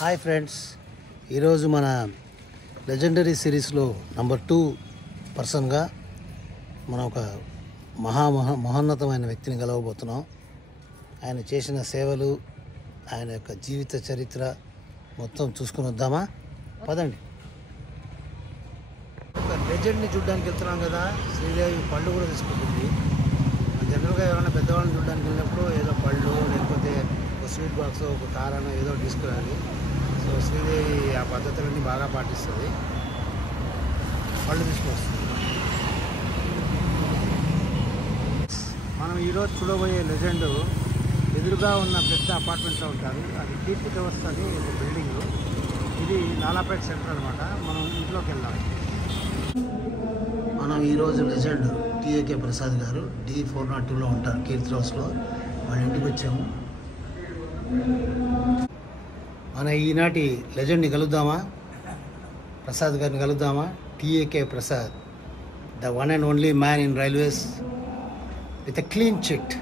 Hi friends, ఈరోజు మన legendary సిరీస్లో నంబర్ 2 పర్సన్గా మనం ఒక మహోన్నతమైన వ్యక్తిని కలవబోతున్నాం. ఆయన చేసిన సేవలు, ఆయన యొక్క జీవిత చరిత్ర మొత్తం చూసుకుని వద్దామా? పదండి. ఒక లెజెండ్ని చూడడానికి వెళ్తున్నాం కదా. శ్రీదేవి పళ్ళు కూడా తీసుకుంటుంది. జనరల్గా ఎవరైనా పెద్దవాళ్ళని చూడడానికి వెళ్ళినప్పుడు ఏదో పళ్ళు, లేకపోతే ఒక స్వీట్ బాక్స్, ఒక కారణం ఏదో తీసుకురాలి. సో శ్రీదేవి ఆ పద్ధతులన్నీ బాగా పాటిస్తుంది. పళ్ళు తీసుకొస్తుంది. మనం ఈరోజు చూడబోయే లెజెండ్ ఎదురుగా ఉన్న పెద్ద అపార్ట్మెంట్లో ఉంటారు. అది కీర్తి టవర్స్ అని ఒక బిల్డింగ్. ఇది లాలాపేట్ సెంటర్ అనమాట. మనం ఇంట్లోకి వెళ్దాం. మనం ఈరోజు లెజెండ్ టీఏకే ప్రసాద్ గారు D402లో ఉంటారు, కీర్తి హౌస్లో. వాళ్ళ ఇంటికి వచ్చాము. మన ఈనాటి లెజెండ్ని కలుద్దామా? ప్రసాద్ గారిని కలుద్దామా? TAK Prasad, the one and only man in railways with a clean chit.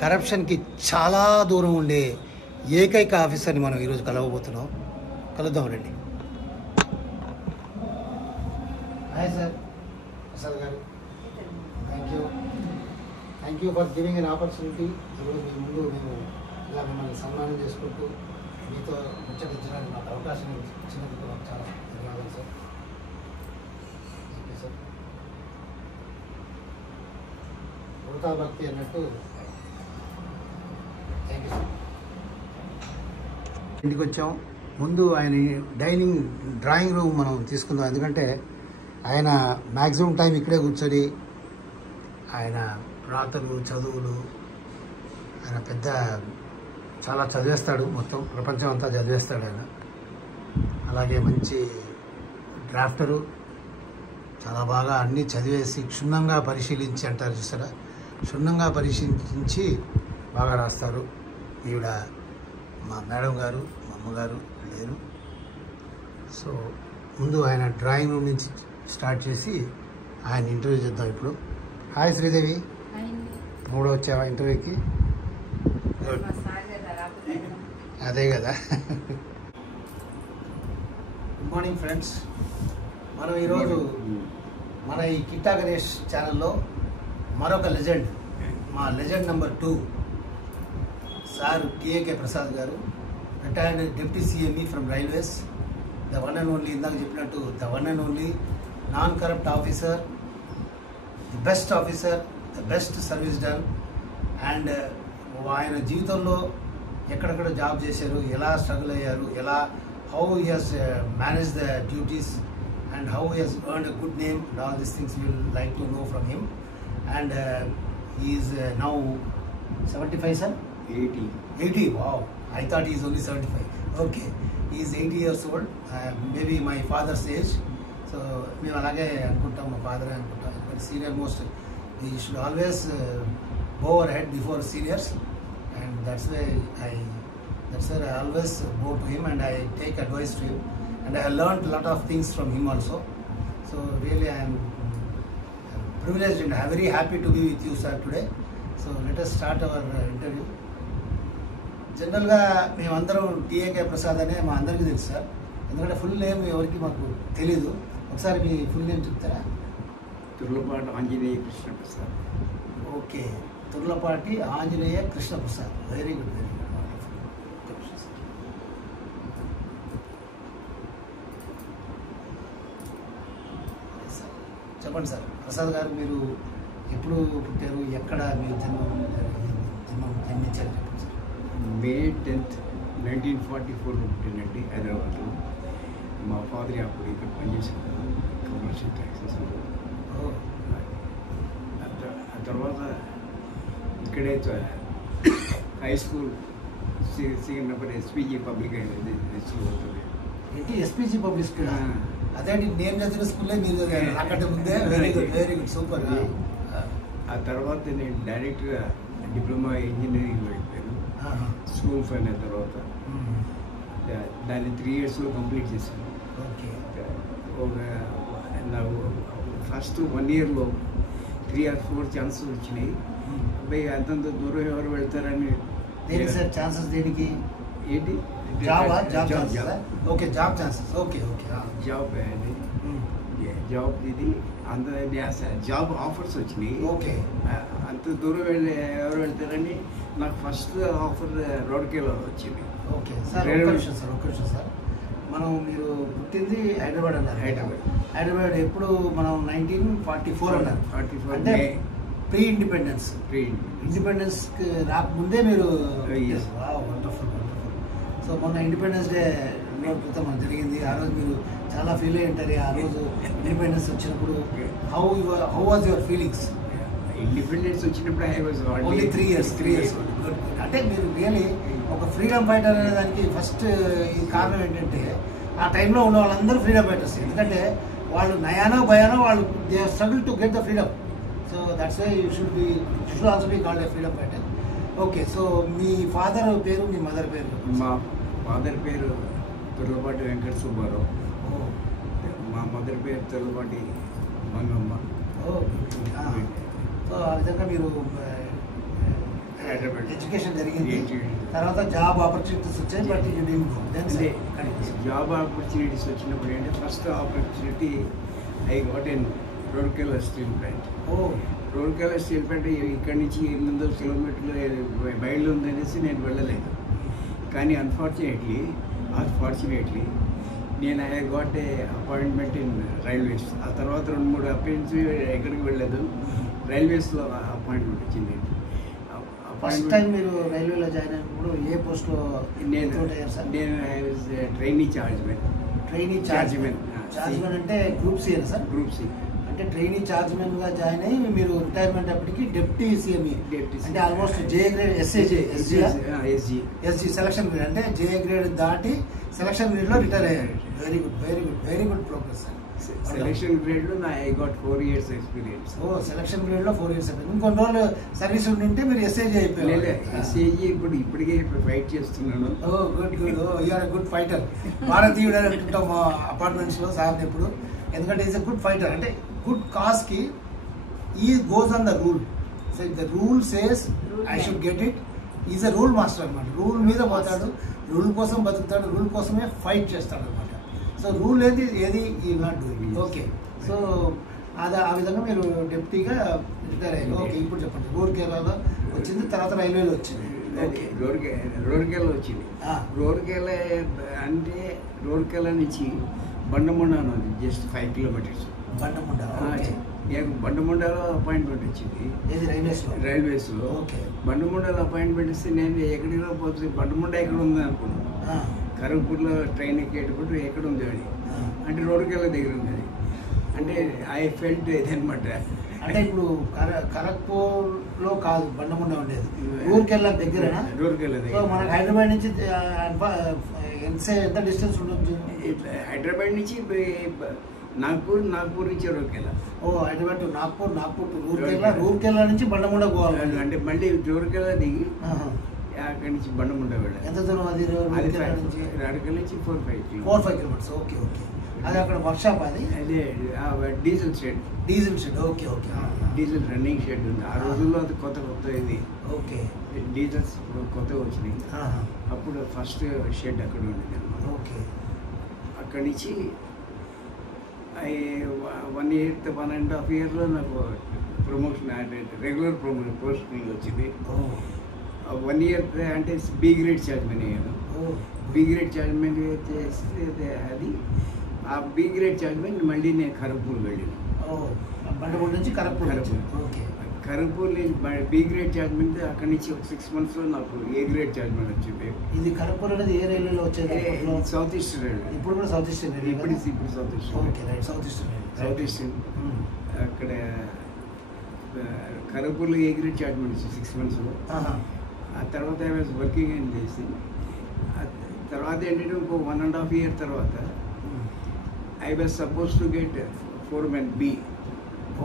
కరప్షన్కి చాలా దూరం ఉండే ఏకైక ఆఫీసర్ని మనం ఈరోజు కలవబోతున్నాం. కలుద్దాం రండి. హాయ్ సార్, ప్రసాద్ గారు. Thank you for giving an opportunity. ఈరోజు మీ ముందు మేము ఇలా మిమ్మల్ని సన్మానం చేసుకుంటూ మీతో ముచ్చటించడానికి నాకు అవకాశం ఇచ్చినందుకు నాకు చాలా ధన్యవాదాలు సార్. Thank you sir. వృతా భక్తి అన్నట్టు థ్యాంక్ యూ సార్. ఇంటికి వచ్చాం. ముందు ఆయన డ్రాయింగ్ రూమ్ మనం తీసుకుందాం. ఎందుకంటే ఆయన మ్యాక్సిమం టైం ఇక్కడే కూర్చొని ఆయన రాతలు, చదువులు, ఆయన చాలా చదివేస్తాడు. మొత్తం ప్రపంచం అంతా చదివేస్తాడు ఆయన. అలాగే మంచి డ్రాఫ్టరు. చాలా బాగా అన్నీ చదివేసి క్షుణ్ణంగా పరిశీలించి అంటారు చూసారా, క్షుణ్ణంగా పరిశీలించి బాగా రాస్తారు. ఈవిడ మా మేడం గారు, మా అమ్మగారు లేరు. సో ముందు ఆయన డ్రాయింగ్ రూమ్ నుంచి స్టార్ట్ చేసి ఆయన ఇంటర్వ్యూ చేద్దాం ఇప్పుడు. హాయ్ శ్రీదేవి, మూడో వచ్చావా ఇంటర్వ్యూకి? అదే కదా. Good morning friends. మనం ఈరోజు మన ఈ కిట్టా గణేష్ ఛానల్లో మరొక లెజెండ్, మా legend number 2 sir TAK Prasad garu, retired deputy CME from railways, the one and only, ఇందాక చెప్పినట్టు the one and only non corrupt officer, the best officer, the best service done. And ఆయన జీవితంలో ఎక్కడెక్కడ జాబ్ చేశారు, ఎలా స్ట్రగుల్ అయ్యారు, how he has manage the duties and how he has earned a good name and all these things will like to know from him. And he is now 75 sir? 80. Wow, I thought he is only 75. Okay, he is 80 years old, maybe my father's age. So మేము అలాగే అనుకుంటాం, మా ఫాదరే అనుకుంటాం. But senior most, we should always bow our head before seniors, and that's why I always bow to him and I take advice to him, and I have learned a lot of things from him also. So really I am privileged and very happy to be with you sir today. So let us start our interview. జనరల్గా మేమందరం టీఏకే ప్రసాద్ అనే మా అందరికీ తెలుసు sir, ఎందుకంటే full name ఎవరికి మాకు తెలీదు. ఒకసారి మీ ఫుల్ నేమ్ చెప్తారా? Turlapati Anjaneya Krishna Prasad. Okay, Turlapati Anjaneya Krishna Prasad. Very good, very good. చెప్పండి సార్ ప్రసాద్ గారు, మీరు ఎప్పుడు పుట్టారు, ఎక్కడ మీరు జన్మించారు చెప్పండి సార్. May 10th, 1944 పుట్టినండి హైదరాబాద్లో. మా ఫాదర్ అప్పుడు ఇక్కడ పనిచేశారు కమర్షియల్ ట్యాక్సెస్లో. ఆ తర్వాత ఇక్కడే high school Secunderabad SPG public అయింది స్కూల్ అవుతుంది. ఏంటి SPG పబ్లిక్ స్కూల్? అదే నేను చదివిన స్కూల్లో మీరు అక్కడ ముందే. Very good, very good, super. ఆ తర్వాత నేను డైరెక్ట్గా డిప్లొమా ఇంజనీరింగ్ వెళ్ళిపోయాను. స్కూల్ ఫైన్ అయిన తర్వాత దాన్ని 3 yearsలో కంప్లీట్ చేశాను. ఓకే. నాకు ఫస్ట్ 1 yearలో 3 or 4 ఛాన్సెస్ వచ్చినాయి. అబ్బాయి అంతంత దూరం ఎవరు వెళ్తారని. దేనికి సార్ ఛాన్సెస్? దేనికి? ఏంటి job chances. Okay, job chances. Okay okay. Job అది జాబ్ ఇది అంత జాబ్ ఆఫర్స్ వచ్చినాయి. ఓకే. అంత దూరం వెళ్ళి ఎవరు వెళ్తారని నాకు ఫస్ట్ ఆఫర్ రోడ్కేలో వచ్చింది. ఓకే సార్, ఒక్క నిమిషం సార్. మీరు పుట్టింది హైదరాబాద్ అన్నారు. హైదరాబాద్ ఎప్పుడు మనం 1944 అన్నారు. 44 అంటే ప్రీ ఇండిపెండెన్స్ రాకముందే మీరు. వండర్ఫుల్. సో మొన్న ఇండిపెండెన్స్ డే క్రితం జరిగింది. ఆ రోజు మీరు చాలా ఫీల్ అయ్యి ఉంటారు. ఆ రోజు ఇండిపెండెన్స్ వచ్చినప్పుడు how was your feelings? Independence వచ్చినప్పుడు ఐ వాజ్ ఓన్లీ 3 years. అంటే మీరు రియలీ ఒక ఫ్రీడమ్ ఫైటర్ అనే దానికి ఫస్ట్ ఈ కారణం ఏంటంటే ఆ టైంలో ఉన్న వాళ్ళందరూ ఫ్రీడమ్ ఫైటర్స్. ఎందుకంటే వాళ్ళు నయానో భయానో వాళ్ళు they struggle to get the freedom. So that's why you should also be called a freedom fighter. Okay. So మీ ఫాదర్ పేరు, మీ మదర్ పేరు? మా ఫాదర్ పేరు తుర్లపాటి వెంకట సుబ్బారావు. మా మదర్ పేరు తుర్లపాటి మంగమ్మ. సో ఆ విధంగా మీరు ఎడ్యుకేషన్ జరిగింది. తర్వాత జాబ్ ఆపర్చునిటీస్ వచ్చాయి. బట్ జాబ్ ఆపర్చునిటీస్ వచ్చినప్పుడు ఏంటంటే first opportunity I got in Rourkela steel plant. Rourkela steel plant ఇక్కడి నుంచి 800 కిలోమీటర్లు బయలు ఉందనేసి నేను వెళ్ళలేదు. కానీ అన్ఫార్చునేట్లీ నేను I got a appointment in railways. ఆ తర్వాత 2-3 అపాయింట్స్ ఎక్కడికి వెళ్ళలేదు. రైల్వేస్లో అపాయింట్మెంట్ వచ్చింది. ఫస్ట్ టైం మీరు రైల్వేలో జాయిన్ అయినప్పుడు ఏ పోస్ట్లో? నేను ట్రైనీ చార్జ్మెన్. చార్జ్మెన్ అంటే group C sir? Group C అంటే ట్రైనీ చార్జ్మెన్గా జాయిన్ అయ్యి మీరు రిటైర్మెంట్ అప్పటికి డిప్యూటీ సిఎంఈ అంటే almost J grade SG selection grade అంటే జే గ్రేడ్ దాటి సెలక్షన్ గ్రేడ్లో రిటైర్ అయ్యారు. Very good progress sir. Selection గ్రేడ్లో I got 4 years experience. Selection గ్రేడ్లో 4 years అయిపోయింది. ఇంకొన్ని రోజులు సర్వీస్ ఉంటే మీరు ఎస్ఏజీ అయిపోయారు. ఎస్ఏజీ ఇప్పటికే ఫైట్ చేస్తున్నాను. గుడ్. You are good fighter. భారతీయుడు అని అంటుంటాం మా అపార్ట్మెంట్స్లో సార్ ఎప్పుడు. ఎందుకంటే ఈజ్ ఎ గుడ్ ఫైటర్. అంటే గుడ్ కాజ్కి he goes on the rule. So the rule says I should get it. Is a rule master అనమాట. రూల్ మీద పోతాడు, రూల్ కోసం బతుకుతాడు, రూల్ కోసమే ఫైట్ చేస్తాడు అనమాట. సో రూల్ ఏది ఈ నాట్ డూయింగ్. ఓకే. సో ఆ విధంగా మీరు డెప్యూటీగా రిటైర్ అయ్యారు. ఓకే. ఇప్పుడు చెప్పండి. రూర్కెలాలో వచ్చింది, తర్వాత రైల్వేలో వచ్చింది. ఓకే. రూర్కెలా వచ్చింది. రూర్కెలా అంటే రూర్కెలా నుంచి బండముండ ఉంది, జస్ట్ 5 kilometers. బండముండలో అపాయింట్మెంట్ వచ్చింది. రైల్వేస్లో. బండముండలో అపాయింట్మెంట్ ఇస్తే నేను ఎక్కడికో పోతే బండముండ ఎక్కడ ఉంది అనుకున్నాను. ఖరగ్పూర్లో ట్రైన్ ఎక్కేటప్పుడు ఎక్కడ ఉంది అని అంటే రూర్కెలా దగ్గర ఉంది అది. అంటే ఐ ఫెల్ట్ ఇదనమాట. అంటే ఇప్పుడు ఖరగ్పూర్లో కాదు బండముండ ఉండేది, రూర్కెలా దగ్గర. మనకు హైదరాబాద్ నుంచి ఎంత డిస్టెన్స్ ఉండొచ్చు? హైదరాబాద్ నుంచి నాగ్పూర్ నుంచి రూర్కెలా. హైదరాబాద్ టు నాగ్పూర్ టు రూర్కెలా నుంచి బండముండ పోవాలి. అంటే మళ్ళీ రూర్కెలా దిగి అక్కడి నుంచి బండముండ వెళ్ళాలి. ఎంత దూరం అది? రూర్కెలా నుంచి 4-5 kilometers. ఓకే. అది అక్కడ వర్క్ షాప్? అది అదే diesel shed. Okay. Diesel running shed ఉంది. ఆ రోజుల్లో అది కొత్త ఇది. ఓకే. డీజిల్స్ కొత్తగా వచ్చినాయి. అప్పుడు ఫస్ట్ షెడ్ అక్కడ ఉండేది అనమాట. ఓకే. అక్కడి నుంచి 1.5 yearలో నాకు ప్రమోషన్ రెగ్యులర్ పోస్టింగ్ వచ్చింది. 1 year అంటే బి గ్రేడ్ చార్జ్మెన్ అయ్యాను. బి గ్రేడ్ చార్జ్మెన్ చేస్తే అది ఆ బి గ్రేడ్ చార్జ్మెన్ మళ్ళీ నేను ఖరగ్పూర్ వెళ్ళాను. బండపూర్ నుంచి Kharagpur. Kharagpur B grade chargemen అక్కడి నుంచి ఒక 6 monthsలో నాకు ఏ గ్రేడ్ చార్జ్మెన్ వచ్చింది. ఇది ఖరగ్పూర్ అనేది ఏ రైల్వేలో వచ్చేది? South east railway. ఇప్పుడు కూడా సౌత్ ఈస్ట్ రైల్వే. ఇప్పుడు south east. Okay. Right. South east అక్కడ ఖరగ్పూర్లో ఏ గ్రేడ్ చార్జ్మెన్ వచ్చింది 6 monthsలో. ఆ తర్వాత ఐ వాజ్ వర్కింగ్ అని చేసి తర్వాత ఏంటంటే ఇంకో 1.5 year తర్వాత I was suppose to get 4man B.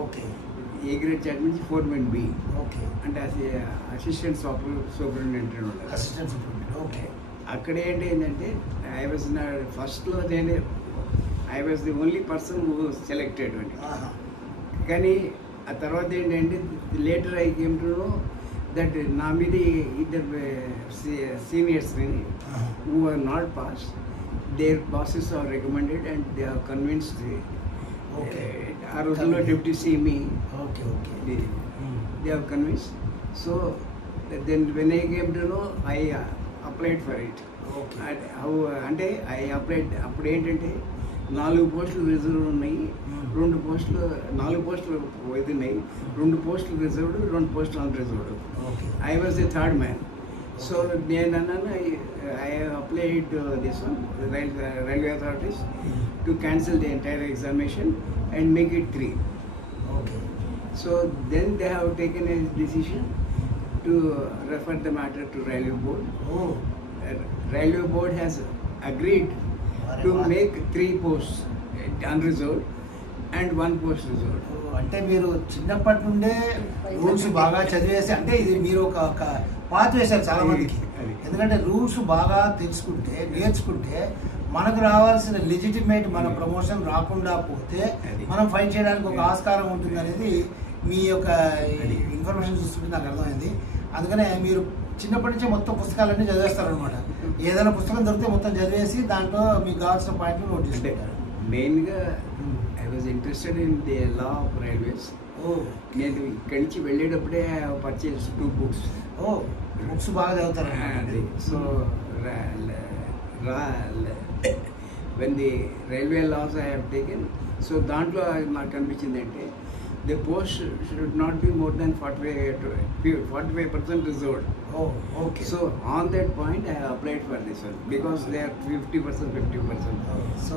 Okay. A grade chargemen నుంచి 4man B. ఓకే. అంటే అసిస్టెంట్ సూపరింటెండెంట్. ఓకే. అక్కడ ఏంటంటే ఐ వాజ్ ఫస్ట్లో నేనే I was the only person who selected అండి. కానీ ఆ తర్వాత ఏంటంటే later I came to know that నా మీద ఇద్దరు సీనియర్స్ని who are not passed, their bosses are recommended and they are convinced. Okay. ఆ రోజుల్లో deputy CME, okay okay they are convinced. So then when I came to know, I applied for it. Okay అంటే I applied. అప్పుడు ఏంటంటే 4 పోస్టులు reserve ఉన్నాయి, 2 పోస్టులు 4 పోస్టులు ఇది ఉన్నాయి, 2 పోస్టులు రిజర్వ్డ్, 2 పోస్టులు unreserved. Okay I was the third man. So then I applied this one, the railway authorities, to cancel the entire examination and make it 3. Okay So then they have taken a decision to refer the matter to railway board. Oh Railway board has agreed to make 3 posts unreserved and 1 post reserved. అంటే మీరు చిన్నప్పటి నుండే rules బాగా చదివేసి, అంటే ఇది మీరు ఒక పాత వేశారు చాలా మందికి. ఎందుకంటే రూల్స్ బాగా తెలుసుకుంటే నేర్చుకుంటే మనకు రావాల్సిన లెజిటిమేట్ మన ప్రమోషన్ రాకుండా పోతే మనం ఫైట్ చేయడానికి ఒక ఆస్కారం ఉంటుంది అనేది మీ యొక్క ఇన్ఫర్మేషన్ చూస్తుంటే నాకు అర్థమైంది. అందుకనే మీరు చిన్నప్పటి నుంచే మొత్తం పుస్తకాలన్నీ చదివేస్తారనమాట. ఏదైనా పుస్తకం దొరికితే మొత్తం చదివేసి దాంట్లో మీకు కావాల్సిన పాయింట్లు నోట్ చేసుకుంటారు. మెయిన్గా I was interested in the law of railways. నేను ఇక్కడి నుంచి వెళ్ళేటప్పుడే పర్చేస్ 2 books. బుక్స్ బాగా చదువుతారు. So when the railway laws I have taken, so దాంట్లో నాకు కనిపించింది అంటే the post should not be more than 45% reserved. Okay. So on that point I applied for this one because they are 50%. So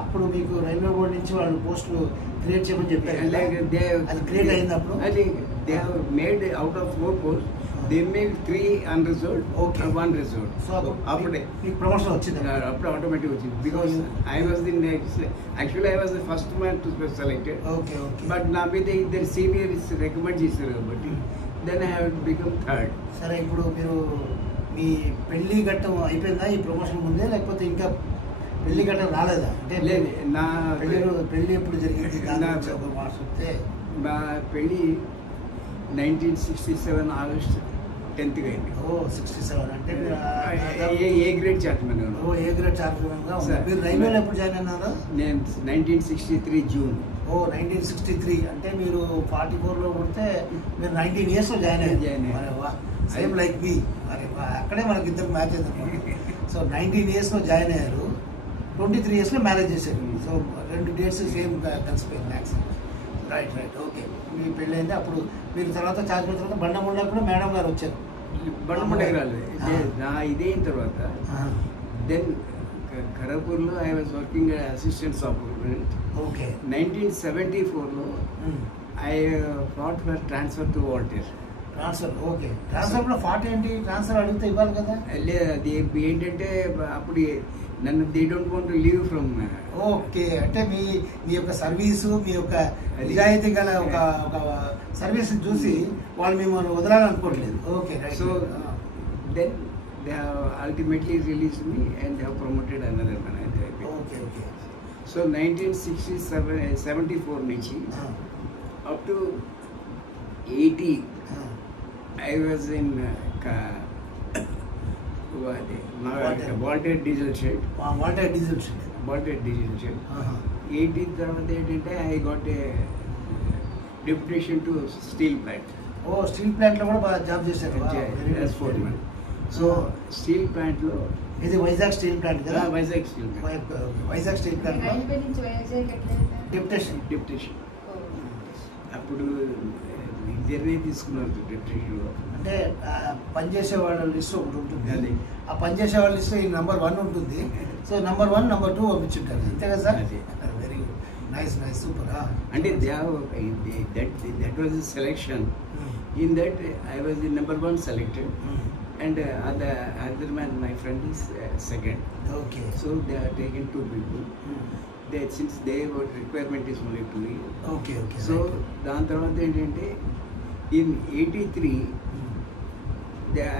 అప్పుడు మీకు railway board నుంచి వాళ్ళు పోస్టులు create చేయమని చెప్పారు. అది క్రియేట్ అయింది అప్పుడు. I think they have made out of 4 posts, they made 3 unreserved, okay, 1 reserved. So after మీకు ప్రమోషన్ వచ్చింది. అప్పుడు ఆటోమేటిక్ వచ్చింది because I was the next, actually I was the first man to be selected. Okay. But నా మీద ఇద్దరు seniors recommend చేశారు కాబట్టి then I have become 3rd. సరే, ఇప్పుడు మీరు మీ పెళ్లి ఘట్టం అయిపోయిందా ఈ ప్రమోషన్ ముందే, లేకపోతే ఇంకా పెళ్లి ఘట్టం రాలేదా? అంటే లేదు, నా పెళ్లి ఎప్పుడు జరిగింది? నా పెళ్లి 1967 August 10th అయింది. 67 అంటే A grade chargemen. A grade chargemen గా మీరు రైల్వేలో ఎప్పుడు జాయిన్ అయినారు? నేను 1963 జూన్. 1963 అంటే మీరు 44లో పుడితే మీరు 19 years లో జాయిన్ అయ్యారు. సేమ్ లైక్ మీ. అక్కడే మనకి ఇద్దరు మ్యాచ్ అయింది. సో 19 years లో జాయిన్ అయ్యారు, 23 years లో మ్యారేజ్ చేశారు. సో 2 dates సేమ్ కలిసిపోయింది మ్యాక్స్. రైట్. ఓకే, మీ పెళ్ళి అయింది. అప్పుడు మీరు తర్వాత చార్జ్ తర్వాత బండముండ కూడా మేడం గారు వచ్చారు. బండముండకి రాలేదు. నా ఇదే అయిన తర్వాత దెన్ ఖరగ్పూర్లో I was working assistant superintendent. Okay. 1974లో I fought for transfer to Waltair. Transfer. Okay. Transfer కూడా ఫాట్ ఏంటి? ట్రాన్స్ఫర్ అడిగితే ఇవ్వాలి కదా. లేదు, అది ఏంటంటే అప్పుడు నన్ను they don't want to leave from. Okay, అంటే మీ యొక్క సర్వీసు, మీ యొక్క నిజాయితీ గల ఒక సర్వీస్ చూసి వాళ్ళు మిమ్మల్ని వదలాలనుకోవట్లేదు. Okay. So then they have ultimately release me and they have promoted another man. Okay. So 1974 నుంచి up to 80 I was in Waltair diesel shed. Waltair diesel shed. 80 తర్వాత ఏంటంటే I got a deputation to steel plant. Steel ప్లాంట్లో కూడా బాగా job చేశారు. So steel ప్లాంట్లో ఇది Vizag steel plant కదా. Vizag steel plant. Vizag steel plant deputation. అప్పుడు జర్నీ తీసుకున్నారు డెప్యుటేషన్. అంటే పనిచేసే వాళ్ళ లిస్ట్ ఒకటి ఉంటుంది. ఆ పనిచేసే వాళ్ళ లిస్ట్ ఈ నెంబర్ 1 ఉంటుంది. సో నెంబర్ 1, నెంబర్ 2 పంపించుంటారు. అంతే కదా సార్? Very good, nice, super. అంటే that was selection. In that I was the number 1 selected and other man my friend is second. Okay. So they are taken 2 people. Since they were requirement is only 2 years. Okay. So దాని తర్వాత ఏంటంటే in 83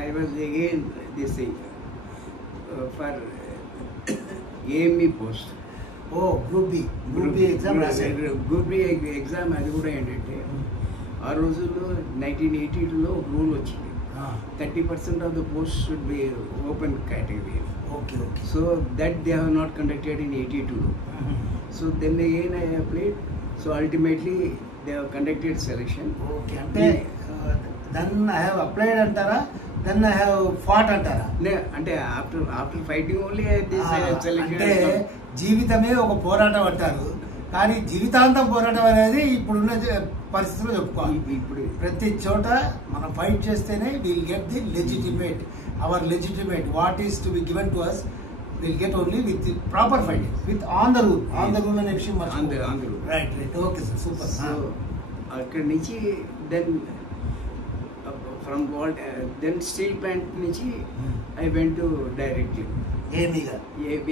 I was again this thing for AME post. Group B exam రాశారు. Group B exam అది కూడా ఏంటంటే ఆ రోజుల్లో 1982లో ఒక రూల్ వచ్చింది, 30% of the post should be open category. Okay okay. So that they have not conducted in 82. So then again I applied. So ultimately they have conducted selection. Okay, అంటే then I have applied అంటారా, then I have fought అంటారా? అంటే after fighting only this అంటే selection. జీవితమే ఒక పోరాటం అంటారు, కానీ జీవితాంతం పోరాటం అనేది ఇప్పుడున్న పరిస్థితుల్లో చెప్పుకోవాలి. ఇప్పుడు ప్రతి చోట మనం ఫైట్ చేస్తేనే will get the legitimate, our legitimate what is to be given to us will get only with proper fighting, with on the rule. On the rule అనే విషయం right right. Okay sir, super. So అక్కడి నుంచి then from then steel plant నుంచి I went to directly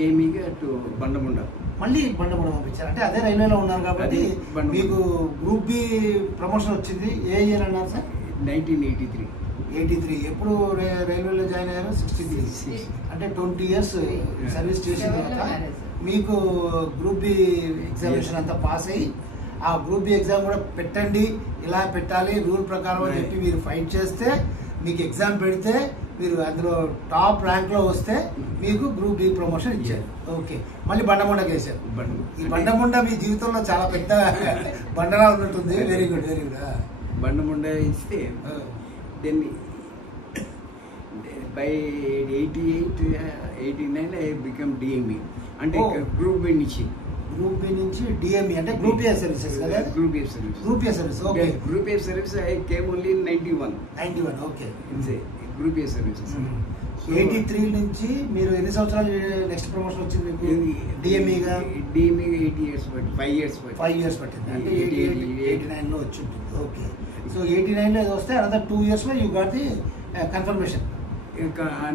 ఏమీగా to Bandamunda. మళ్ళీ బండముండ పంపించారు, అంటే అదే రైల్వేలో ఉన్నారు కాబట్టి మీకు గ్రూప్ బి ప్రమోషన్ వచ్చింది. ఏ ఇయర్ అన్నారు సార్? 1983. 83. ఎప్పుడు రైల్వేలో జాయిన్ అయ్యారు? 63. అంటే 20 years సర్వీస్ చేసిన తర్వాత మీకు గ్రూప్ బి ఎగ్జామినేషన్ అంతా పాస్ అయ్యి, ఆ గ్రూప్ బి ఎగ్జామ్ కూడా పెట్టండి, ఇలా పెట్టాలి రూల్ ప్రకారం అని చెప్పి మీరు ఫైట్ చేస్తే, మీకు ఎగ్జామ్ పెడితే మీరు అందులో టాప్ ర్యాంక్లో వస్తే మీకు గ్రూప్ బి ప్రమోషన్ ఇచ్చారు. ఓకే, మళ్ళీ బండముండకి వేశారు. ఈ బండముండ మీ జీవితంలో చాలా పెద్ద బండలా ఉన్నట్టుంది. Very good, very good. Bandamunda ఇస్తే then by 88, 89 I become DME. అంటే గ్రూప్ బి నుంచి డిఎంఈ అంటే గ్రూప్ ఏ సర్వీసెస్ కదా? Group A service. Okay, group A service I came only in 91. Okay, group A services. 83 నుంచి మీరు ఎన్ని సంవత్సరాలు నెక్స్ట్ ప్రమోషన్ వచ్చింది మీకు డిఎంఈగా? 8 years, 5 years పట్టింది. అంటే 89లో వచ్చి ఉంటుంది. ఓకే, సో 89లో ఇది వస్తే అనదర్ 2 yearsలో you got the confirmation.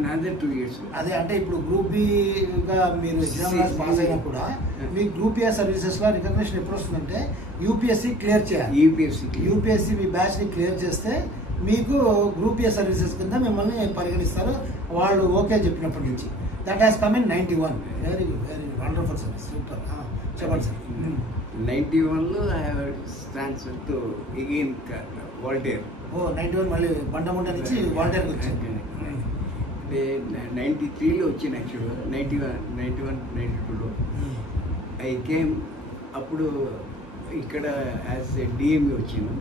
Another 2 years. అదే, అంటే ఇప్పుడు గ్రూప్ బిగా మీరు ఎగ్జామ్ రాసి పాస్ అయినా కూడా మీకు గ్రూప్ ఏ సర్వీసెస్లో రికగ్నిషన్ ఎప్పుడు వస్తుందంటే యూపీఎస్సీ క్లియర్ చేయాలి. యూపీఎస్సీ మీ బ్యాచ్ని క్లియర్ చేస్తే మీకు గ్రూప్ ఏ సర్వీసెస్ కింద మిమ్మల్ని పరిగణిస్తారు వాళ్ళు ఓకే చెప్పినప్పటి నుంచి. That has come in 91. Very good, very wonderful service, super. చెప్పండి సార్. 91లో I have transfer to again Waltair. 91 మళ్ళీ బండముండ నుంచి వాల్టేర్కి వచ్చింది. 93లో వచ్చింది యాక్చువల్గా. 91, 92లో ఐ కేమ్. అప్పుడు ఇక్కడ యాజ్ డిఎంఈ వచ్చింది,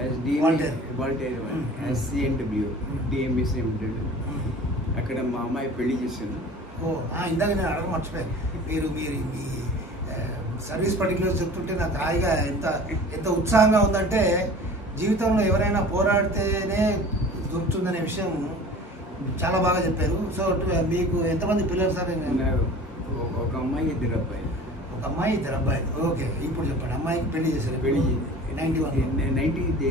as DME Waltair, as CNW DME CNW. అక్కడ మా అమ్మాయి పెళ్లి చేశాను. ఇందాక నేను అడగ మర్చిపోయాను. మీరు మీ సర్వీస్ పర్టికులర్స్ చెప్తుంటే నాకు హాయిగా ఎంత ఉత్సాహంగా ఉందంటే, జీవితంలో ఎవరైనా పోరాడితేనే దొరుకుతుందనే విషయం చాలా బాగా చెప్పారు. సో మీకు ఎంతమంది పిల్లలు సార్? ఒక అమ్మాయి, 2 అబ్బాయిలు. ఒక అమ్మాయి, 2 అబ్బాయిలు. ఓకే, ఇప్పుడు చెప్పండి. అమ్మాయికి పెళ్లి చేశారు? పెళ్లి 93లో. 93లో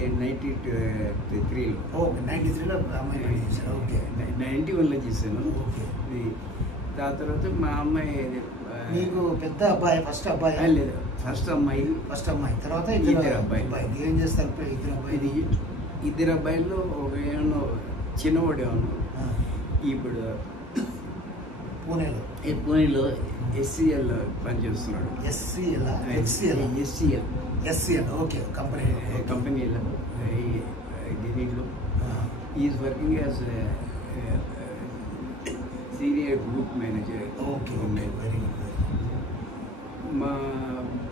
అమ్మాయి పెళ్లి చేశారు. ఓకే, 91లో చేశాను. ఓకే, దాని తర్వాత మా అమ్మాయి. మీకు పెద్ద అబ్బాయి? ఫస్ట్ అబ్బాయి? లేదు, ఫస్ట్ అమ్మాయి. తర్వాత 2 అబ్బాయి. ఏం చేస్తారు 2 అబ్బాయి? 2 అబ్బాయిల్లో ఒక ఏమన్నా చిన్నవాడు ఏమన్నా ఇప్పుడు పూణేలో SCL పనిచేస్తున్నాడు. SCL. ఓకే, కంపెనీలో దీంట్లో is working as senior group manager. Okay, very good. మా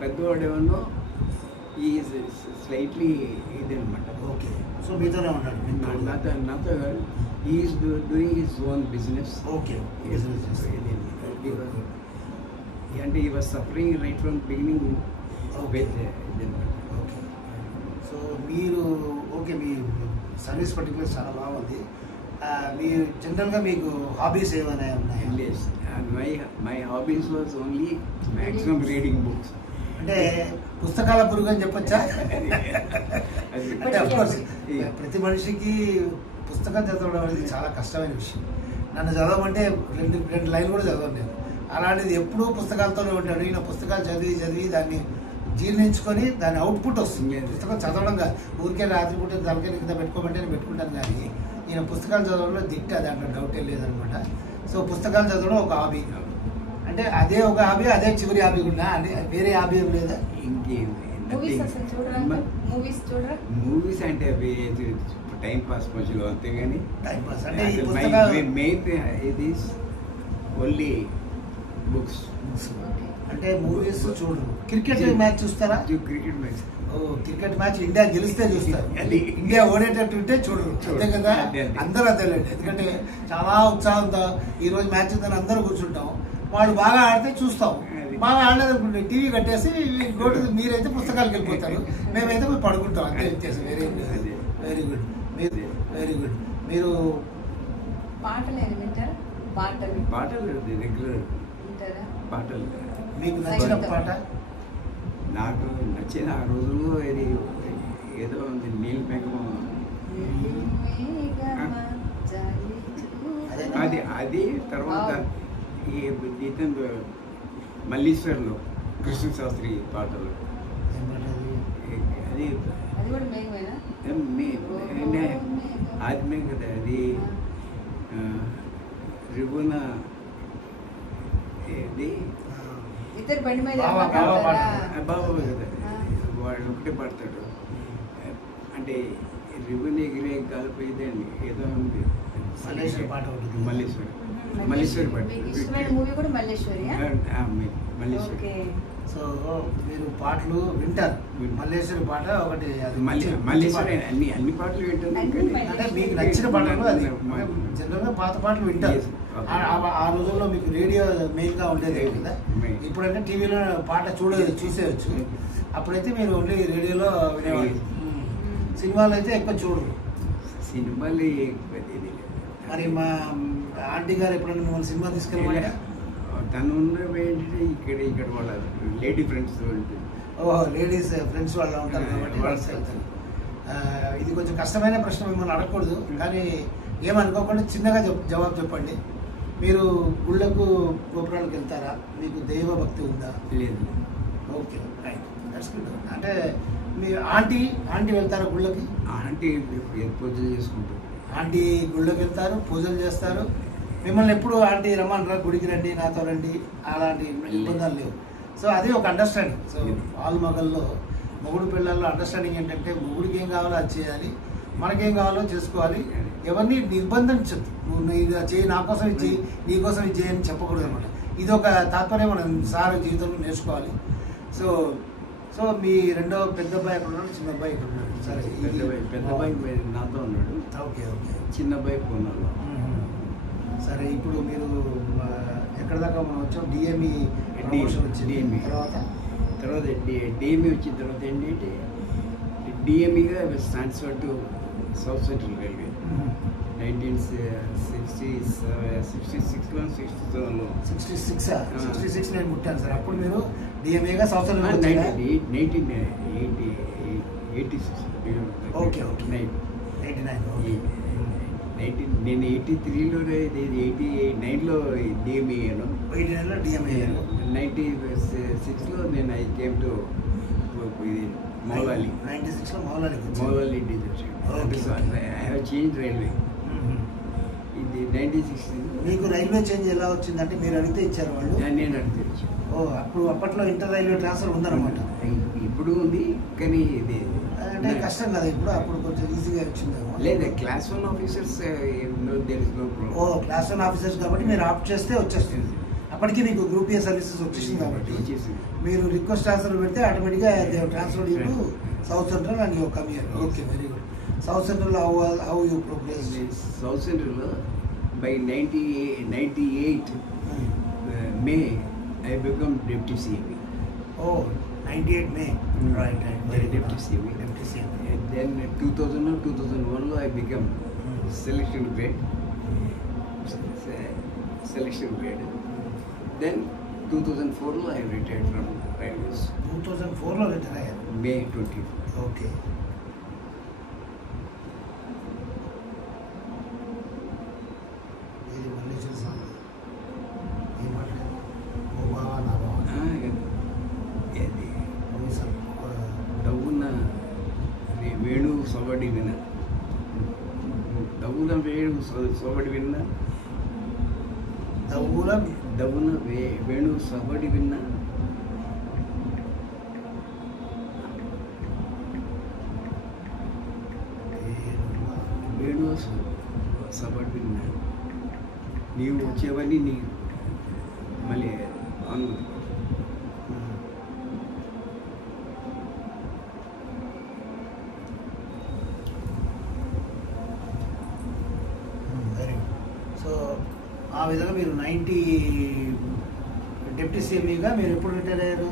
పెద్దవాడేమో ఈజ్ స్లైట్లీ ఇది అనమాట. ఓకే, సో మీతోనే ఉన్నాడు? నాతో is doing his own business. Okay, అంటే ఈ was suffering right from beginning. Okay, so మీరు మీ సర్వీస్ పర్టికులర్ చాలా బాగుంది. మీరు జనరల్గా మీకు హాబీస్ ఏమైనా ఉన్నాయా? My hobbies was only maximum reading books. అంటే పుస్తకాల పురుగు అని చెప్పొచ్చా? అంటే అఫ్కోర్స్ ప్రతి మనిషికి పుస్తకం చదవడం అనేది చాలా కష్టమైన విషయం. నన్ను చదవమంటే 2 లైన్లు కూడా చదవను నేను. అలాంటిది ఎప్పుడూ పుస్తకాలతోనే ఉంటాడు. ఈయన పుస్తకాలు చదివి దాన్ని జీర్ణించుకొని దాని అవుట్పుట్ వస్తుంది. పుస్తకం చదవడం కాదు, ఊరికే రాత్రిపూట తలకాయ కింద పెట్టుకోమంటే నేను పెట్టుకుంటాను. కానీ ఈయన పుస్తకాలు చదవడంలో దిట్ట, దాంట్లో డౌటే లేదనమాట. సో పుస్తకాలు చదవడం ఒక హాబీ. అంటే అదే ఒక హాబీ, అదే చివరి హాబీ కూడా? అంటే వేరే హాబీ ఏం లేదా? ఇంకేం మూవీస్ అసలు చూడరా? మూవీస్ చూడరా? మూవీస్ అంటే అవి టైం పాస్ మధ్యలో అంతే కానీ టైం పాస్ అంటే ఈ పుస్తకాలు మెయిన్ ఇది ఓన్లీ బుక్స్. అంటే మూవీస్ చూడరు. క్రికెట్ మ్యాచ్ చూస్తారా? Cricket match. ఓ క్రికెట్ మ్యాచ్ ఇండియా గెలిస్తే చూస్తారు, ఇండియా ఓడేటట్టు ఉంటే చూడరు. అంతే కదా, అందరూ అదేలేండి. ఎందుకంటే చాలా ఉత్సాహంతో ఈ రోజు మ్యాచ్ ఉందని అందరూ కూర్చుంటాం. వాడు బాగా ఆడితే చూస్తాం, బాగా ఆడలేదు అనుకుంటే టీవీ కట్టేసి మీరైతే పుస్తకాలకు వెళ్ళిపోతారు, మేమైతే పోయి పడుకుంటాం. అంతే వ్యత్యాసం. Very good, very good, very good. మీరు పాటలు ఏమి వింటారా? పాటలు రెగ్యులర్ వింటారా? పాటలు. మీకు నచ్చిన పాట? నాకు నచ్చిన ఆ రోజుల్లో ఇది ఏదో ఉంది, నీల్ మేఘం. అది తర్వాత ఈ ఇతను మల్లీశ్వర్లో కృష్ణ శాస్త్రి పాటలు. అది ఆత్మే కదా, అది రిగుణ ఇది ఇద్దరు బండి మీద బాబా కదా, వాడు ఒకటే పాడతాడు. అంటే రిగుణ ఎగిరే కాలిపోయింది అండి, ఏదో ఉంది. మల్లేశ్వరి పాట ఉంటుంది. మల్లేశ్వరి పాట. ఇష్టమైన మూవీ కూడా మల్లేశ్వరి. మల్లేశ్వరి. సో మీరు పాటలు వింటారు. మల్లేశ్వరి పాట ఒకటి, అది మల్లేశ్వరి. అన్ని పాటలు వింటాను. అంటే మీకు నచ్చిన పాటలు అది జనరల్గా పాత పాటలు వింటారు. ఆ రోజుల్లో మీకు రేడియో మెయిన్ గా ఉండేది కదా. ఇప్పుడంటే టీవీలో పాట చూసేయచ్చు. అప్పుడైతే మీరు ఓన్లీ రేడియోలో వినేవాళ్ళు. సినిమాలు అయితే ఎక్కువ చూడరు. సినిమాలు మరి మా ఆంటీ గారు ఎప్పుడైనా మిమ్మల్ని సినిమా తీసుకెళ్ళమంటే? తను ఏంటంటే ఇక్కడ వాళ్ళ లేడీ ఫ్రెండ్స్. ఓహో, లేడీస్ ఫ్రెండ్స్ వాళ్ళు ఉంటారు కాబట్టి వాళ్ళు వెళ్తారు. ఇది కొంచెం కష్టమైన ప్రశ్న, మిమ్మల్ని అడగకూడదు, కానీ ఏమనుకోకుండా చిన్నగా జవాబు చెప్పండి. మీరు గుళ్ళకు గోపురాలకు వెళ్తారా? మీకు దైవ భక్తి ఉందా? లేదు. Okay, right, that's good. అంటే మీ ఆంటీ వెళ్తారా గుళ్ళకి? ఆంటీ పూజలు చేసుకుంటారు. ఆంటీ గుళ్ళకి వెళ్తారు, పూజలు చేస్తారు. మిమ్మల్ని ఎప్పుడు ఆంటీ రమ్మనరా, గుడికి రండి, నాతో రండి, అలాంటి ఇబ్బందులు లేవు. సో అది ఒక అండర్స్టాండింగ్. సో ఆల్ మగల్లో మొగుడు పిల్లల్లో అండర్స్టాండింగ్ ఏంటంటే మొగుడికి ఏం కావాలో అది చేయాలి, మనకేం కావాలో చేసుకోవాలి. ఎవరిని నిర్బంధించద్దు. నువ్వు ఇది చేయి, నా కోసం ఇది చేయి, నీ కోసం ఇది చేయని చెప్పకూడదు అనమాట. ఇది ఒక తాత్పర్యం మనం సార్ జీవితంలో నేర్చుకోవాలి. సో మీ రెండో పెద్ద అబ్బాయి ఎక్కడ ఉన్నాడు, చిన్న అబ్బాయి ఇక్కడ ఉన్నాడు? సరే, పెద్ద అబ్బాయి నాతో ఉన్నాడు. ఓకే. చిన్న అబ్బాయి పోనాడు. సరే, ఇప్పుడు మీరు ఎక్కడ దాకా మనం వచ్చాం? డిఎంఈ వచ్చింది. తర్వాత డిఎంఈ వచ్చిన తర్వాత ఏంటంటే డిఎంఈగా transfer to South Central Railway 1966 నేను ముట్టాను సార్. అప్పుడు మీరు డిఎంఏగా సౌత్ సెంట్రల్ 1986. ఓకే, 89. నేను 83లో 89లో డిఎంఏ అయ్యాను. 89లో డిఎంఏ. 96లో నేను ఐ కేమ్ టు ఇది మౌలాలి. 96లో Moula Ali I have change railway. ఇది 96. మీకు రైల్వే చేంజ్ ఎలా వచ్చిందంటే మీరు అడిగితే ఇచ్చారు వాళ్ళు? నేను అడిగితే ఇచ్చాను. అప్పట్లో ఇంటర్ రైల్వే ట్రాన్స్ఫర్ ఉందన్నమాట. ఇప్పుడు ఉంది, కానీ ఇది అంటే కష్టం కదా ఇప్పుడు. అప్పుడు కొంచెం ఈజీగా వచ్చిందేమో. లేదా క్లాస్ 1 ఆఫీసర్స్ క్లాస్ 1 ఆఫీసర్స్ కాబట్టి మీరు ఆప్ట్ చేస్తే వచ్చేస్తుంది. అప్పటికి మీకు గ్రూప్ ఏ సర్వీసెస్ వచ్చేసింది కాబట్టి మీరు రిక్వెస్ట్ ట్రాన్స్ఫర్ పెడితే ఆటోమేటిక్గా transfer to South central and you come here. Okay, very good. South central how you progress? South central by 98 May I become deputy CME. 98 May. Right. Deputy CME. And then 2000 or 2001 I became selection grade. Then 2004 I retired from railways. 2004 retired. May 24. Okay. Venu సోబడి విన్న దవ్వున వేణు సోబడి విన్న వేణు సోబడి విన్న సబార్డిన్ నీవు వచ్చేవని నీ మళ్ళీ అను very good. So ఆ విధంగా మీరు 90 deputy సీఎంగా మీరు ఎప్పుడు రిటైర్ అయ్యారు?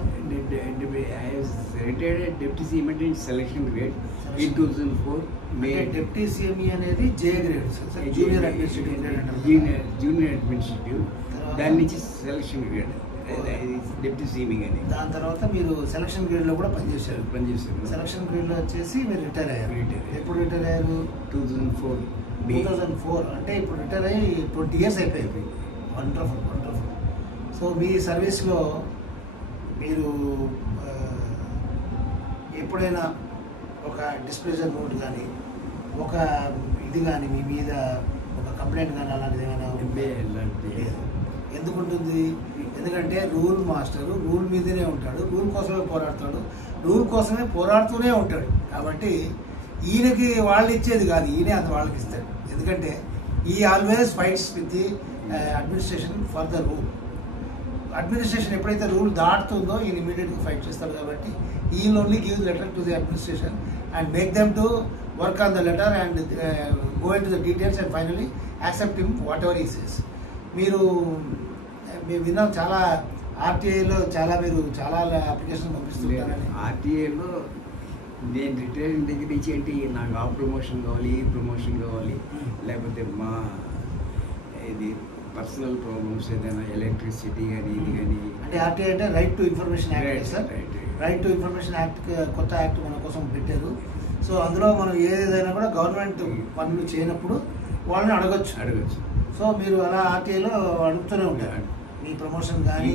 రిటైర్డ్ డిప్యూటీ సీఎం అంటే selection grade in 2004 May. Deputy CME అనేది J grade sir, junior administrative grade అంటారు. జూనియర్ అడ్మినిస్ట్రేటివ్, దాని నుంచి సెలక్షన్ గ్రేడ్ డిప్యూటీ సీఎం అని. దాని తర్వాత మీరు సెలక్షన్ గ్రేడ్ లో కూడా పనిచేశారు. సెలక్షన్ గ్రేడ్ లో వచ్చేసి మీరు రిటైర్ అయ్యారు. ఎప్పుడు రిటైర్ అయ్యారు? 2004. 2004 అంటే ఇప్పుడు రిటైర్ అయ్యి 20 years అయిపోయింది. Wonderful wonderful. సో మీ సర్వీస్లో మీరు ఎప్పుడైనా ఒక డిస్ప్లేజర్ నోట్ కానీ ఒక ఇది కానీ మీ మీద ఒక కంప్లైంట్ కానీ అలాంటిది ఏమైనా లేదు? ఎందుకు ఉంటుంది? ఎందుకంటే రూల్ మాస్టర్ రూల్ మీదనే ఉంటాడు, రూల్ కోసమే పోరాడతాడు, రూల్ కోసమే పోరాడుతూనే ఉంటాడు. కాబట్టి ఈయనకి వాళ్ళు ఇచ్చేది కాదు, ఈయనే అది వాళ్ళకి ఇస్తాడు. ఎందుకంటే ఈ always fights with the administration for the rule. Administration ఎప్పుడైతే రూల్ దాటుతుందో ఈయన ఇమీడియట్గా ఫైట్ చేస్తాడు. కాబట్టి ఈయన only give letter to the administration and make them to work on the letter and go in to the details and finally accept him what ever ఈ says. మేము విన్నాం చాలా ఆర్టీఐలో మీరు చాలా అప్లికేషన్ పంపిస్తుంటారని. ఆర్టీఐలో నేను రిటైర్ దగ్గర నుంచి ఏంటి నాకు ఆ ప్రమోషన్ కావాలి, ఈ ప్రమోషన్ కావాలి, లేకపోతే మా ఇది పర్సనల్ ప్రాబ్లమ్స్ ఏదైనా ఎలక్ట్రిసిటీ కానీ ఇది కానీ. అంటే ఆర్టీఐ అంటే right to information act sir. Right to information act కొత్త యాక్ట్ మన కోసం పెట్టారు. సో అందులో మనం ఏదైనా కూడా గవర్నమెంట్ పనులు చేయనప్పుడు వాళ్ళని అడగచ్చు. సో మీరు అలా ఆర్టీఐలో అడుగుతూనే ఉంటారు మీ ప్రమోషన్ కానీ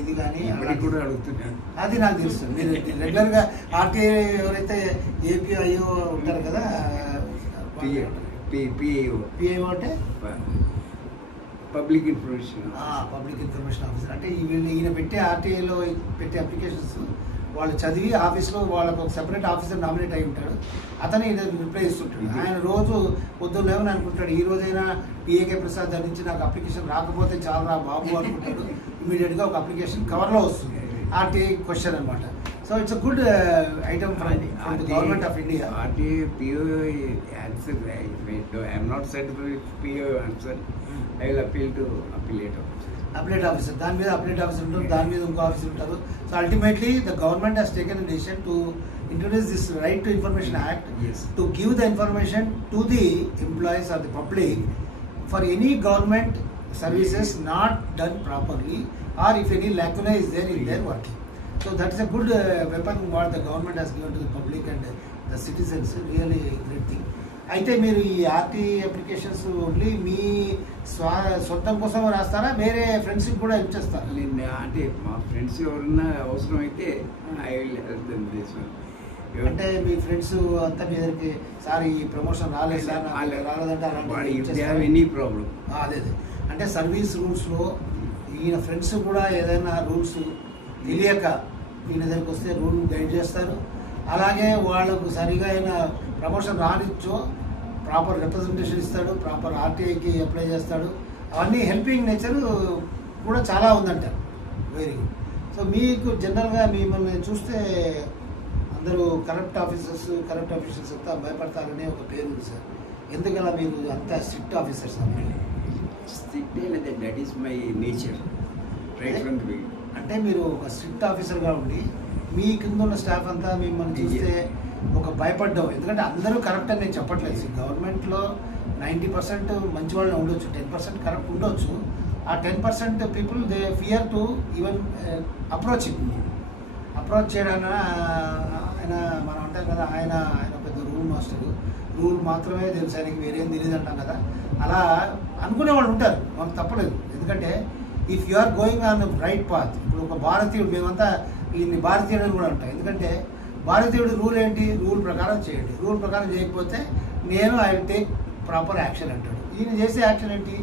ఇది కానీ కూడా అడుగుతున్నాను. అది నాకు తెలుసు. మీరు రెగ్యులర్గా ఆర్టీఐ ఎవరైతే ఏపీఐఓ ఉంటారు కదా, పిఐఓ అంటే పబ్లిక్ ఇన్ఫర్మేషన్ ఆఫీసర్. అంటే ఈయన పెట్టే ఆర్టీఐలో పెట్టే అప్లికేషన్స్ వాళ్ళు చదివి ఆఫీస్లో వాళ్ళకు ఒక సెపరేట్ ఆఫీసర్ నామినేట్ అయి ఉంటాడు. అతను ఈయన రిప్లై ఇస్తుంటాడు. ఆయన రోజు పొద్దున్న లేవని అనుకుంటాడు, ఈ రోజైనా పిఏకే ప్రసాద్ దగ్గర నుంచి నాకు అప్లికేషన్ రాకపోతే చాలా బాబు అనుకుంటాడు. ఇమీడియట్గా ఒక అప్లికేషన్ కవర్లో వస్తుంది, ఆర్టీఐ క్వశ్చన్ అనమాట. So it's a good item from the government of India. RTI PO answer I'm not certified PO answer. I will appeal to appellate officer. దాని మీద అప్లేట్ ఆఫీసర్ ఉంటారు, దాని మీద ఇంకో ఆఫీసర్ ఉంటారు. So ultimately the government has taken a decision to introduce this right to information act. Yes. To give the information to the employees or the public for any government services not done properly or if any lacuna is there in their working. So that is a good weapon what the government has given to the public and the citizens. Really great thing. అయితే మీరు ఈ RT applications only మీ సొంతం కోసం రాస్తారా, వేరే ఫ్రెండ్స్కి కూడా help చేస్తారా? అంటే మా ఫ్రెండ్స్ ఎవరన్నా అవసరం అయితే I will help them this one. అంటే మీ ఫ్రెండ్స్ అంతా మీ దగ్గరికి సార్ ఈ ప్రమోషన్ రాలేదు సార్ రాలేదంటే ఎనీ ప్రాబ్లం అదే అంటే సర్వీస్ రూల్స్లో ఈయన ఫ్రెండ్స్ కూడా ఏదైనా రూల్స్ తెలియక ఈయన దగ్గరికి వస్తే రూల్ గైడ్ చేస్తారు. అలాగే వాళ్ళకు సరిగా అయిన ప్రమోషన్ రానిచ్చో ప్రాపర్ రిప్రజెంటేషన్ ఇస్తాడు, ప్రాపర్ ఆర్టీఐకి అప్లై చేస్తాడు. అవన్నీ హెల్పింగ్ నేచర్ కూడా చాలా ఉందంటారు. Very good. సో మీకు జనరల్గా మిమ్మల్ని చూస్తే అందరూ కరప్ట్ ఆఫీసర్స్ అంతా భయపడతారనే ఒక పేరు ఉంది సార్. ఎందుకలా మీరు అంత strict officers strict that is my nature right from the beginning. అంటే మీరు ఒక స్ట్రిక్ట్ ఆఫీసర్గా ఉండి మీ కింద ఉన్న స్టాఫ్ అంతా మిమ్మల్ని చూస్తే ఒక భయపడ్డాం. ఎందుకంటే అందరూ కరప్ట్ అని నేను చెప్పట్లేదు. గవర్నమెంట్లో 90% మంచి వాళ్ళు ఉండొచ్చు, 10% కరప్ట్ ఉండొచ్చు. ఆ 10% people they fear to even approach చేయడానికి. ఆయన మనం అంటాం కదా, ఆయన పెద్ద రూల్ మాస్టర్, రూల్ మాత్రమే తెలుసు, ఆయనకి వేరేం తెలియదు అంటాం కదా. అలా అనుకునే వాళ్ళు ఉంటారు, మనకు తప్పలేదు. ఎందుకంటే if you are going on the right path, ఇప్పుడు ఒక భారతీయుడు, మేమంతా ఈయన్ని భారతీయుడు అని కూడా అంటాం. ఎందుకంటే భారతీయుడు రూల్ ఏంటి, రూల్ ప్రకారం చేయండి, రూల్ ప్రకారం చేయకపోతే నేను I will take proper action అంటాడు. ఈయన చేసే యాక్షన్ ఏంటి,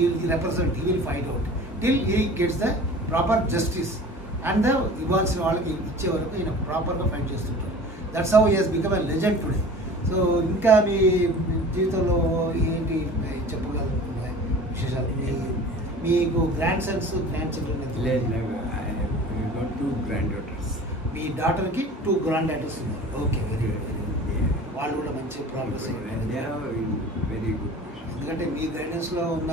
ఈ రిప్రజెంట్, ఈ will fight out till he gets the proper justice and the ఇవ్వాల్సిన వాళ్ళకి ఇచ్చే వరకు ఈయన ప్రాపర్గా ఫైట్ చేస్తుంటాడు. That's how he Hess become a legend today. So ఇంకా మీ జీవితంలో ఏంటి చెప్పగలుగుతున్నాయి విశేషాలు? మీకు గ్రాండ్ సన్స్ గ్రాండ్ చిల్డ్రన్? లేదు, టూ గ్రాండ్ డాటర్స్. మీ డాటర్కి 2 గ్రాండ్ డాటర్స్ ఉన్నారు. Okay, very good, very good. వాళ్ళు కూడా మంచి ప్రోగ్రెస్. Very good. ఎందుకంటే మీ గైడెన్స్లో ఉన్న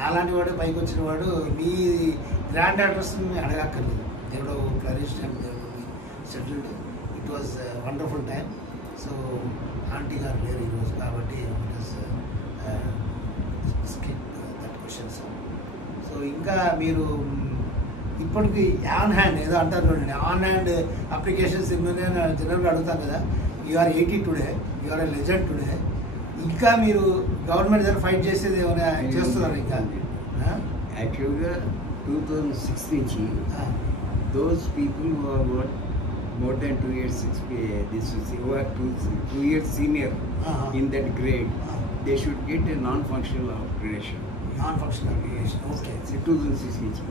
నాలాంటి వాడు పైకి వచ్చిన వాడు మీ గ్రాండ్ డాటర్స్ని అడగక్కర్లేదు. దేవుడు ఫ్లరిష్ అండ్ దేవుడు settled. It was wonderful time. So aunty గారు లేరు ఈరోజు కాబట్టి స్కిప్ దట్ క్వశ్చన్స్. సో ఇంకా మీరు ఇప్పటికి ఆన్ హ్యాండ్ ఏదో అంటారు చూడండి, ఆన్ హ్యాండ్ అప్లికేషన్స్ నేను జనరల్గా అడుగుతాను కదా. You're 80 today, you're a legend today. ఇంకా మీరు గవర్నమెంట్ దగ్గర ఫైట్ చేసేది ఏమైనా చేస్తున్నారు ఇంకా? యాక్చువల్గా 2006 నుంచి those people who have got more than 2 years experience, who are 2 years senior in that grade, they should get a non-functional upgradation. Non-functional upgradation, okay. 2006 నుంచి.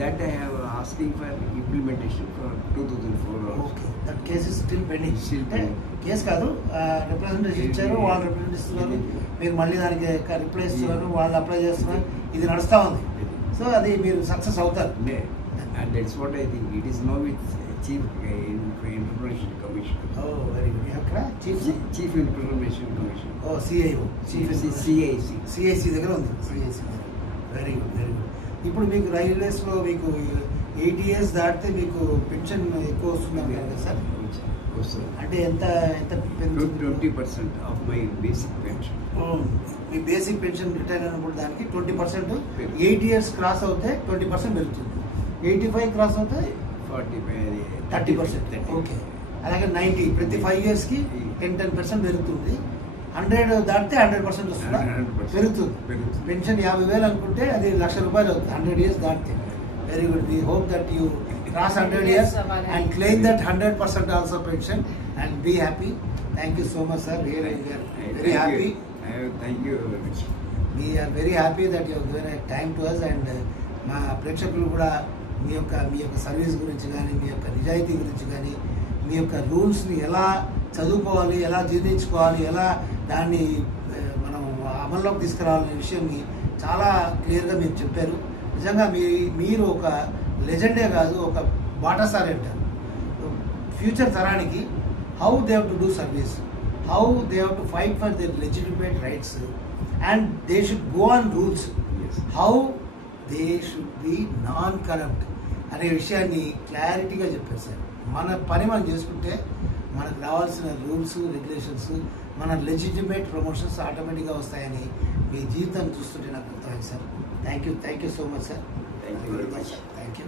That I have asking for implementation for 2004 also. Okay, that case is still pending. Case కాదు, representation ఇచ్చారు, వాళ్ళు represent ఇస్తున్నారు, మీరు మళ్ళీ దానికి reply ఇస్తున్నారు, వాళ్ళు అప్లై చేస్తున్నారు, ఇది నడుస్తూ ఉంది. సో అది మీరు సక్సెస్ అవుతారు. And that's what I think. It is now with Chief Information Commission. Oh, very good. ఎక్కడ? Chief Information Commission. Oh, CIO. CIC దగ్గర ఉంది. CIC దగ్గర. Very good, very good. ఇప్పుడు మీకు రైల్వేస్లో మీకు 80 years దాటితే మీకు పెన్షన్ ఎక్కువ వస్తుంది కదా సార్? అంటే ఎంత 20% of my basic pension. Me basic pension retire అయినప్పుడు దానికి 20%, 8 years క్రాస్ అవుతే 20% పెరుగుతుంది, 85 క్రాస్ అవుతే 30%. ఓకే. అలాగే 90 ప్రతి 5 yearsకి 10% పెరుగుతుంది. 100 దాటితే 100% వస్తుందా? పెరుగుతుంది. పెన్షన్ 50,000 అనుకుంటే అది ₹1,00,000 అవుతుంది 100 years దాటితే. Very good. We hope that you cross 100 years and claim that 100% also pension and be happy. Thank you so much, sir. We are very happy. Thank you very much. We are very happy that you have given a time to us, and మా ప్రేక్షకులు కూడా మీ యొక్క service గురించి కానీ, మీ యొక్క నిజాయితీ గురించి కానీ, మీ యొక్క రూల్స్ని ఎలా చదువుకోవాలి, ఎలా జీర్ణించుకోవాలి, ఎలా దాన్ని మనం అమల్లోకి తీసుకురావాలనే విషయాన్ని చాలా క్లియర్గా మీరు చెప్పారు. నిజంగా మీరు ఒక లెజెండే కాదు, ఒక బాటసారి అంటారు. ఫ్యూచర్ తరానికి how they have to do service, how they have to fight for their legitimate rights, and they should go on rules, how they should be non corrupt అనే విషయాన్ని క్లారిటీగా చెప్పారు సార్. మన పని మనం చేసుకుంటే మనకు రావాల్సిన రూల్స్, రెగ్యులేషన్స్, మన లెజిటిమేట్ ప్రమోషన్స్ ఆటోమేటిక్గా వస్తాయని మీ జీవితాన్ని చూస్తుంటే నాకు అర్థమైంది sir. Thank you so much sir. Thank you very much. Thank you.